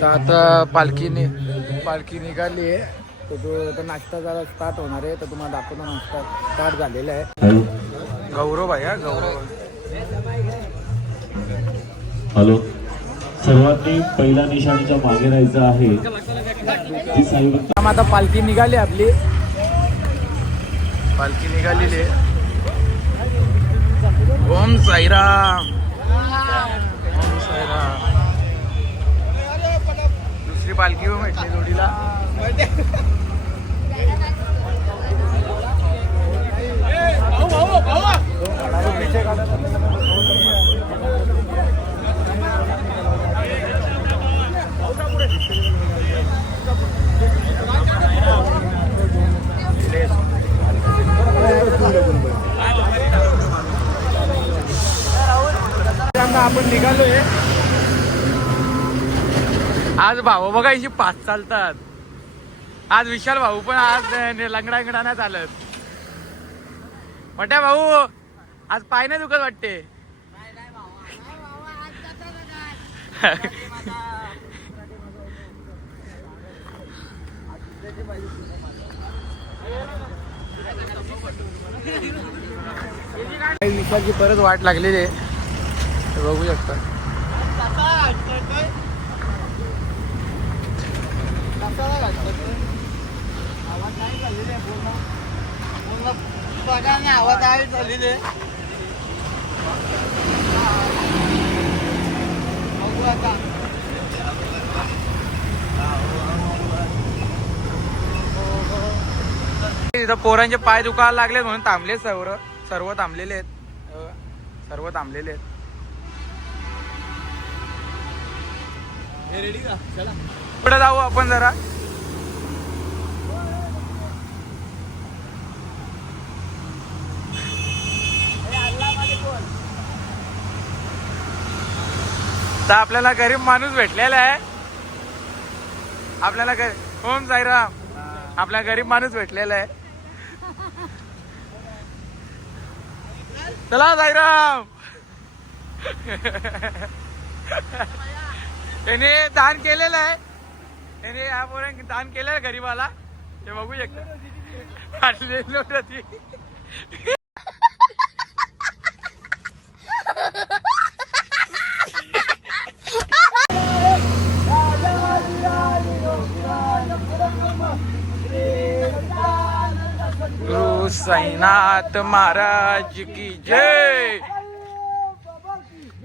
तर आता पालखी निघाली आहे. तर तो आता नाश्ता जरा स्टार्ट होणार आहे. तर तुम्हाला दाखवतो नाश्ता स्टार्ट झालेला आहे. गौरव आहे गौरव. हॅलो, सर्वांनी पहिल्या निशाणीच्या मागे राहायचं आहे. आता पालखी निघाली आपली. पालखी निघालेली आहे. ओम साईराम ओम साईराम. दुसरी पालखी म्हटली जोडीला. आपण निघालोय. आज भाऊ बघायची 5 चालतात. आज विशाल भाऊ पण आज लंगडा नाही चालत. मोठ्या भाऊ आज पाय नाही दुखत वाटते. विशालची परत वाट लागलेली आहे. बघू शकता. आवाज आहे चाललेले. इथं पोरांचे पाय दुखायला लागले म्हणून थांबले. सर्व थांबलेले आहेत. सर्व थांबलेले आहेत. रेडी का? चला पुढे जाऊ आपण जरा. तर आपल्याला गरीब माणूस भेटलेला आहे. आपल्याला ओम साईराम. आपला गरीब माणूस भेटलेला आहे. चला साईराम. त्याने दान केलेलं आहे. त्याने या पोरांनी दान केलेलं आहे गरीबाला. ते बघू शकता. गुरु साईनाथ महाराज की जय.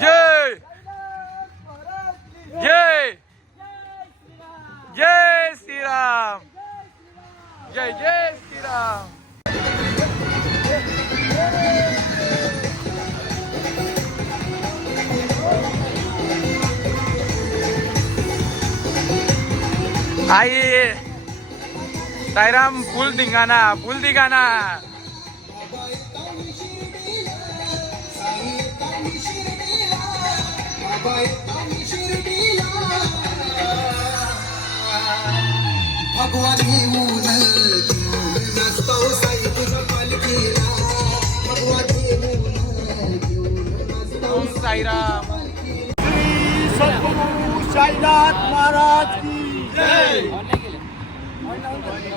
जय जय जय श्रीराम. जय जय श्रीराम. आई साईराम. फुल धिंगाणा फुल धिंगाणा. भगवान येऊन नाचतो साई तुझ्या पालखीला. भगवान येऊन नाचतो साईराम. श्री सद्गुरु साईनाथ महाराज की जय.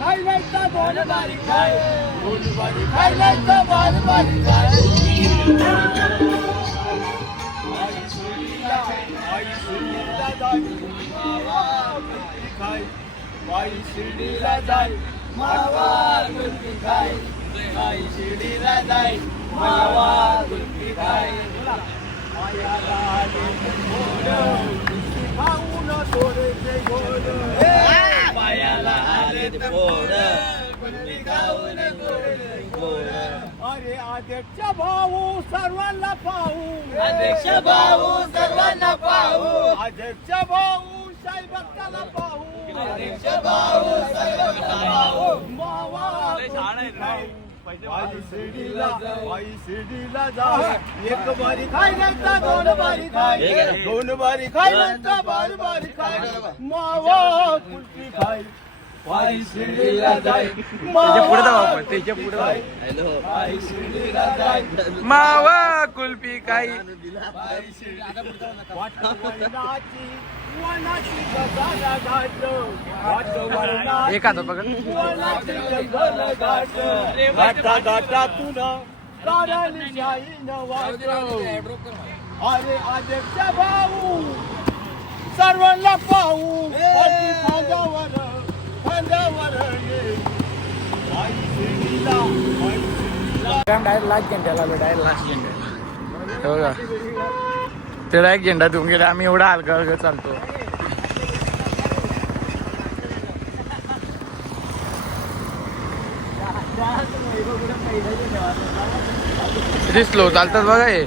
खाई नाही तर दोन बारी खाय. खाई नाही तर बारी खाय. आई शिर्डीला जाय मावा गुलकी खाय. आई शिर्डीला जाय मावा गुलकी खाय. मायाला आले खाऊन थोडेसे गोड. मायाला आले गोड गुलकी खाऊन थोडेसे गोड. अरे अध्यक्ष भाऊ सर्वांना पाहू. अध्यक्ष भाऊ सर्वांना पाहू. अध्यक्ष भाऊ साई भक्ताला पाहू. अध्यक्ष भाऊ साई भक्ताला पाहू. मावा आई शिर्डीला जा. एक बारी खाय नाही तर दोन बारी खाय. दोन बारी खाय नाही तर बारी खाय. मावा कुल्फी खाय. पायी शिर्डीला जाय त्याच्या पुढे जाऊ आपण, त्याच्या पुढे जाऊ. पायी शिर्डीला जाय मावा कुल्फी काही पायी शिर्डीला वाटवरणाची वनाची गजाला घाट वाटवरणाची एक हातात पकड. वनाची गजाला घाट घाटा घाटातून काढाली शाईनं वाट अरे आदेशा भाऊ सर्वांना पाहू वरती खांद्यावर ये. पायी शिर्डीला पायी शिर्डीला डायरेक्ट लास्ट झेंड्याला आलो, डायरेक्ट लास्ट झेंड्याला. हो का, ते डायरेक्ट झेंडा देऊन गेला. आम्ही एवढा हलका हलका चालतो. किती स्लो चालतात बघा हे.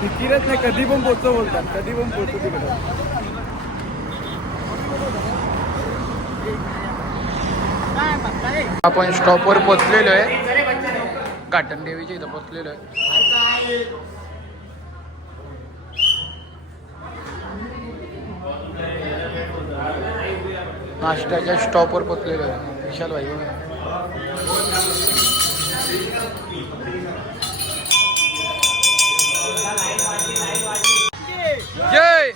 फिकीरच नाही, कधी पण पोचतो बोलतात, कधी पण पोचतो तिकडे. आपण स्टॉपवर पोचलेलो आहे, घाटन देवीच्या इथं पोचलेलो आहे. नाश्त्याच्या स्टॉपवर पोचलेलो आहे. विशाल भाई जय.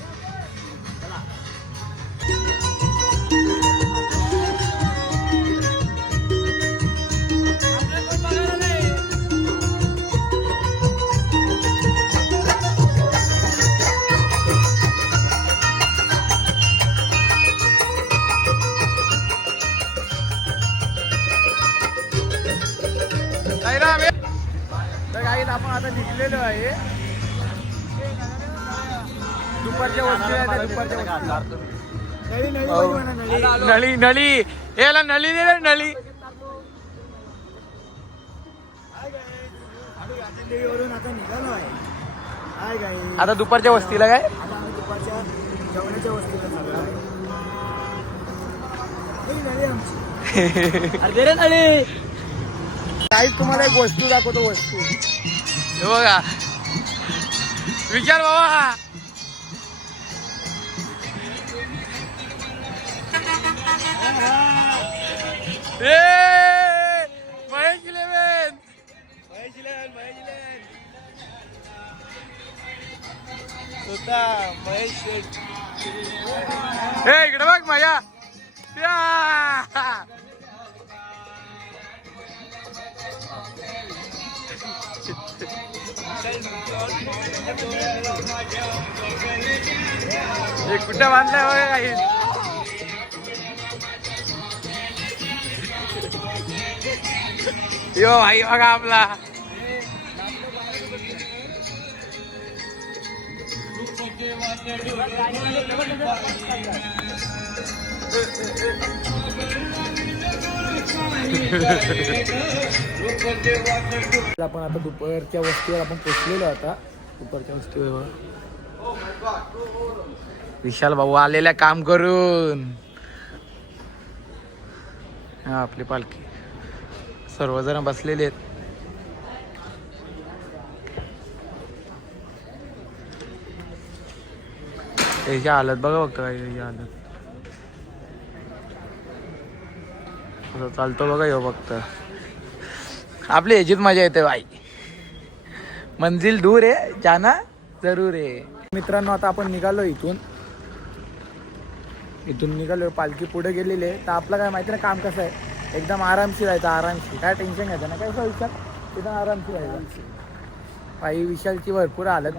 तर काही आपण आता निघलेलो आहे. दुपारच्या वस्ती आहे, दुपारच्या नळी नळी याला नळी दे रे, नळी. आता निघालो आहे. आता दुपारच्या वस्तीला काय दुपारच्या जेवणाच्या वस्तीला काहीच. तुम्हाला एक वस्तू दाखवतो, वस्तू हे बघा. विचार बाबा. महेश इलेव्हन. इकडे बघ माझ्या. कुठं बांधलाय बघा काही. यो भाई बघा आपला. आपण आता दुपारच्या वस्तीवर आपण पोचलेलो. आता दुपारच्या वस्तीवर विशाल भाऊ आलेला काम करून. हा आपली पालखी, सर्वजण बसलेले आहेत. त्याची हालत बघा फक्त, काय त्याची हालत. चालतो बघा यो फक्त. आपली ह्याचीच मजा येते भाई. मंजिल दूर आहे, जाना जरूर आहे. मित्रांनो आता आपण निघालो इथून निघालो. पालखी पुढे गेलेली आहे. तर आपलं काय माहिती ना काम कसं आहे, एकदम आरामशीर राहायचं, आरामशीर. काय टेन्शन घ्यायचं ना, काय विचार एकदम आरामशीर राहायचं. भाई विशालची भरपूर हालत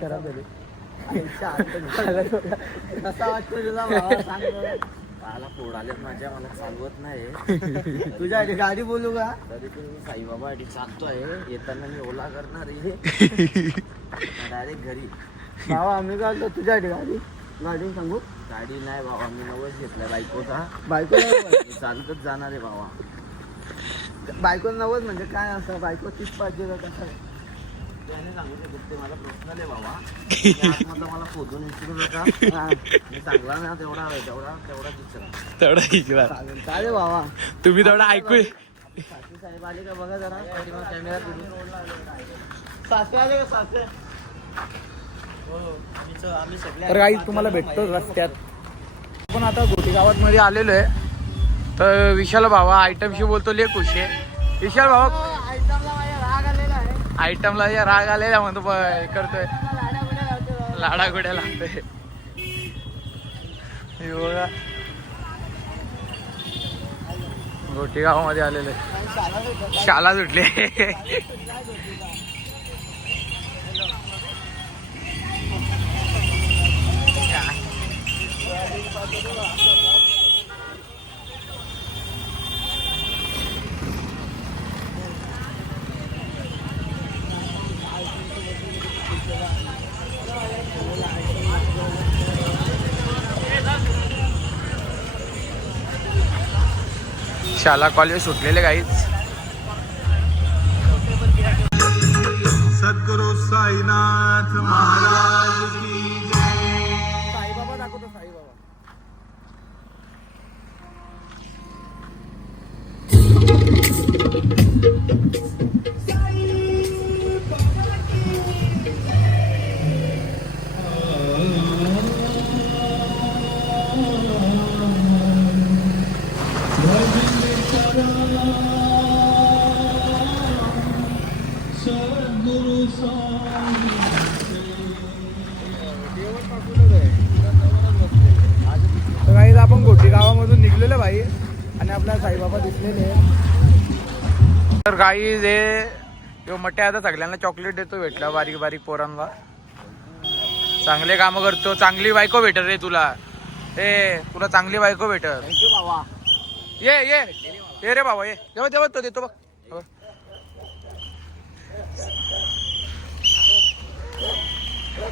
खराब झाली. कसा वाटतं तुझा भावा? सांग बरं. मला फोड आलेत माझ्या, मला चालवत नाही. तुझ्या गाडी बोलू का? तरी पण मी साईबाबा चालतोय. येताना मी ओला करणार आहे डायरेक्ट घरी. भावा आम्ही चालतो तुझ्या गाडी सांगू. गाडी नाही बाबा, मी नवस घेतलाय बायकोचा. बायको चालतच जाणार आहे बाबा. बायको नवस म्हणजे काय असं? बायको तीच पाहिजे का कसं? त्याने सांगू शकत ते मला पर्सनल आहे बाबा. मला फोटून विचारू नका. मी सांगला ना तेवढा तेवढा चालेल बाबा. तुम्ही तेवढा ऐकू. सासू साहेब आले का बघा जरा. कॅमेरा सासू आले का? सासू तर काही तुम्हाला भेटतो रस्त्यात. आपण आता गोटी गावात मध्ये आलेलो आहे. तर विशाल भावा आयटमशी बोलतो ले खुश आहे. विशाल भावा आयटमला या राग आलेला म्हणतो करतोय लाडा गुड्या लागतोय. बघा गोटी गावामध्ये आलेले शाला सुटले. शाला कॉलेज सुटलेले काहीच. सद्गुरु साईनाथ महाराज की जय. साईबाबा दाखवतो साईबाबा. तर काही आपण गोटी गावामधून निघलेलो भाई आणि आपला साईबाबा दिसलेले. तर काही जे मटे आता सगळ्यांना चॉकलेट देतो भेटला बारीक बारीक पोरांना. चांगले कामं करतो. चांगली बायको भेटल रे तुला. तुला चांगली बायको भेटल. थँक्यू बाबा. ये ये ये रे बाबा ये. तेव्हा तेव्हा तो देतो बघ.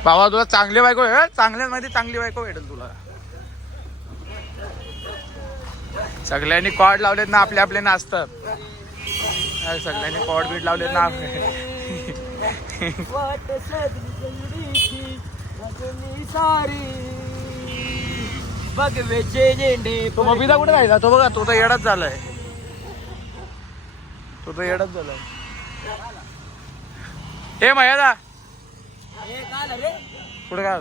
बाबा तुला चांगली बायको भेटेल. चांगल्यामध्ये चांगली बायको भेटेल तुला. सगळ्यांनी कॉर्ड लावलेत ना आपले आपले नाचतात. सगळ्यांनी कॉर्ड बीट लावलेत ना. तो बबिता कुठे जायचा. तो बघा तो तर येडाच झालाय. तो तर येडाच झालाय. हे मयादा कुठे काय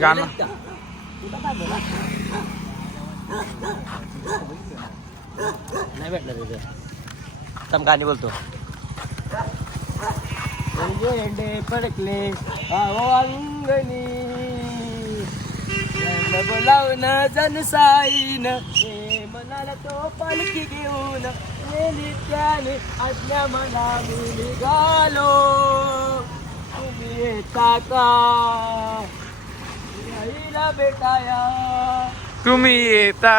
गाणं नाही भेटलं तिथे. थांब गाणी बोलतो. झेंडे फडकले अंगणी बोलावून जन साईन हे मनाला तो पालखी घेऊन नित्याने आज्ञा मला मी निघालो. तुम्ही येता का आईला भेटाया. तुम्ही येता.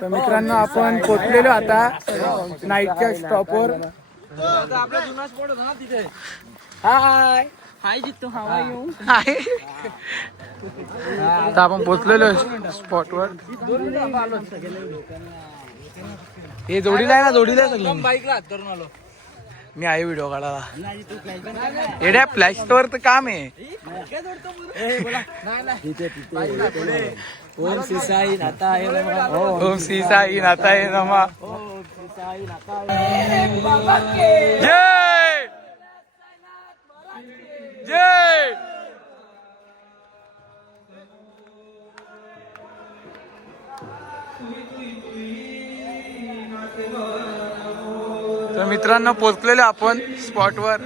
तर मित्रांनो आपण पोचलेलो आता नाईटच्या स्टॉपवर. आपला जुना स्पॉट होता ना तिथे. हाय हाय जितू हवा येऊ. हाय. तर आपण पोचलेलो स्पॉटवर. हे जोडीला आहे ना. जोडीला सगळं बाईकला हात करून आलो. मी आहे व्हिडिओ काढायला. एड्या फ्लॅश स्टोअर तर काम आहे. ओम श्री साई नाता आहे रमा. ओम श्री साई नाता आहे रमा. ओम श्री साई नाता आहे. जय जय. तर मित्रांनो पोहोचलेले आपण स्पॉटवर.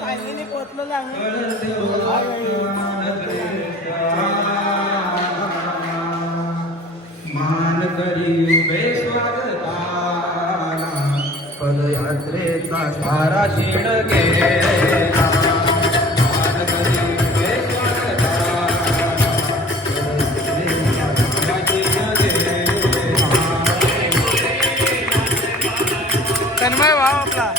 फायनली पोहोचलेलो आहे. पदयात्रेचा सारा क्षीण गेला. तन्मय भाव आपला.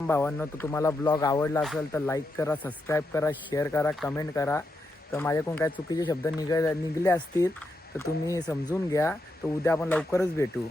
भावांनो, तर तुम्हाला ब्लॉग आवडला असेल तर लाईक करा, सबस्क्राईब करा, शेअर करा, कमेंट करा. तर माझ्याकडून काय चुकीचे शब्द निघले असतील तर तुम्ही समजून घ्या. तर उद्या आपण लवकरच भेटू.